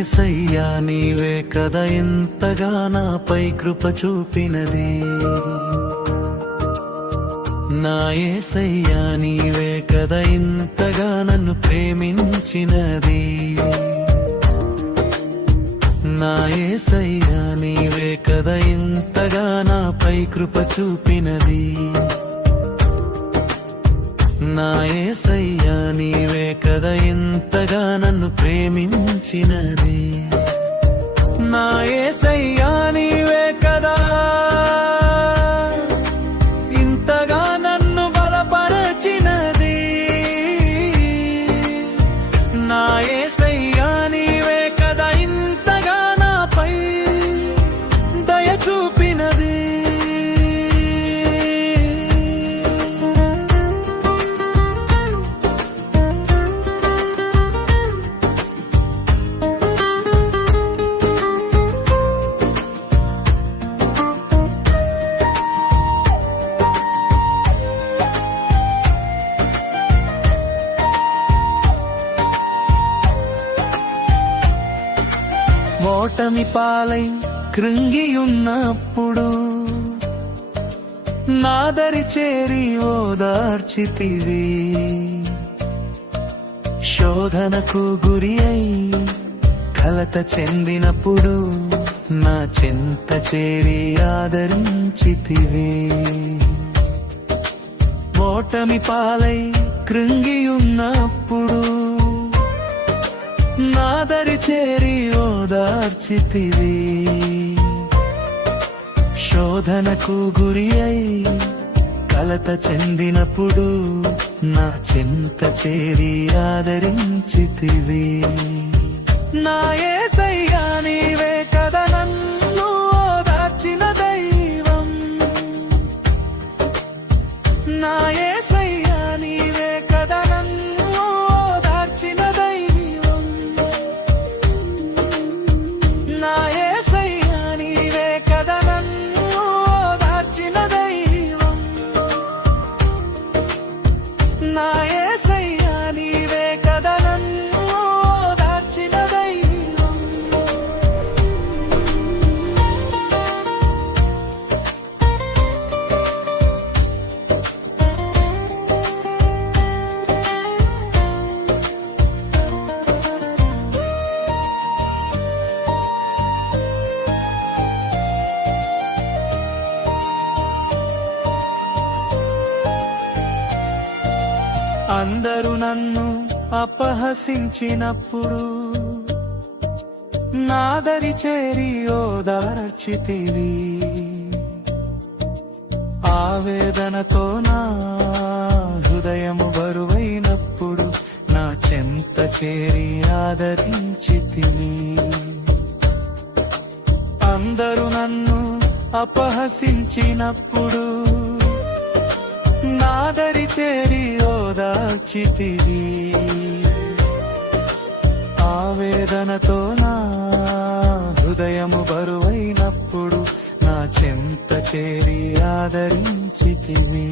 యేసయ్యా నీవే కదా ఎంతగా నాపై కృప చూపినది. నా యేసయ్యా నీవే కదా ఇంతగా నన్ను ప్రేమించినది. నా యేసయ్యా నీవే కదా ఇంతగా నాపై కృప చూపినది. నా యేసయ్యా నీవే కదా ఇంతగా నన్ను ప్రేమించినది. నా యేసయ్యా నీవే కదా ఇంతగా నన్ను బలపరచినది. నా యేసయ్యా నీవే కదా ఇంతగా నాపై దయ చూపినది. ఓటమి పాలై కృంగియున్నప్పుడు నాదరి చేరి ఓదార్చితివి. శోధనకు గురి అయి కలత చెందినప్పుడు నా చెంత చేరి ఆదరించితివి. ఓటమి పాలై కృంగియున్నప్పుడు నాదరి చేరి ఓదార్చితివి. శోధనకు గురి అయి కలత చెందినప్పుడు నా చింత చేరి ఆదరించితివి. నా యేసయ్యా నీవే కదా నన్ను ఓదార్చిన దైవం. నా యేసయ్యా నీవే కదా నన్ను ఓదార్చిన దైవం. నా యేసయ్యా నీవే కదా నన్ను ఓదార్చిన దైవం. నా యేసయ్యా నీవే కదా నన్ను ఓదార్చిన దైవం. అందరూ నన్ను అపహసించినప్పుడు నాదరి చేరి ఓదార్చితివి. ఆవేదనతో నా హృదయము బరువైనప్పుడు నా చెంత చేరి ఆదరించితివి. అందరూ నన్ను అపహసించినప్పుడు నాదరి చేరి ఓదార్చితివి. ఆవేదనతో నా హృదయము బరువైనప్పుడు నా చెంత చేరి ఆదరించితివి.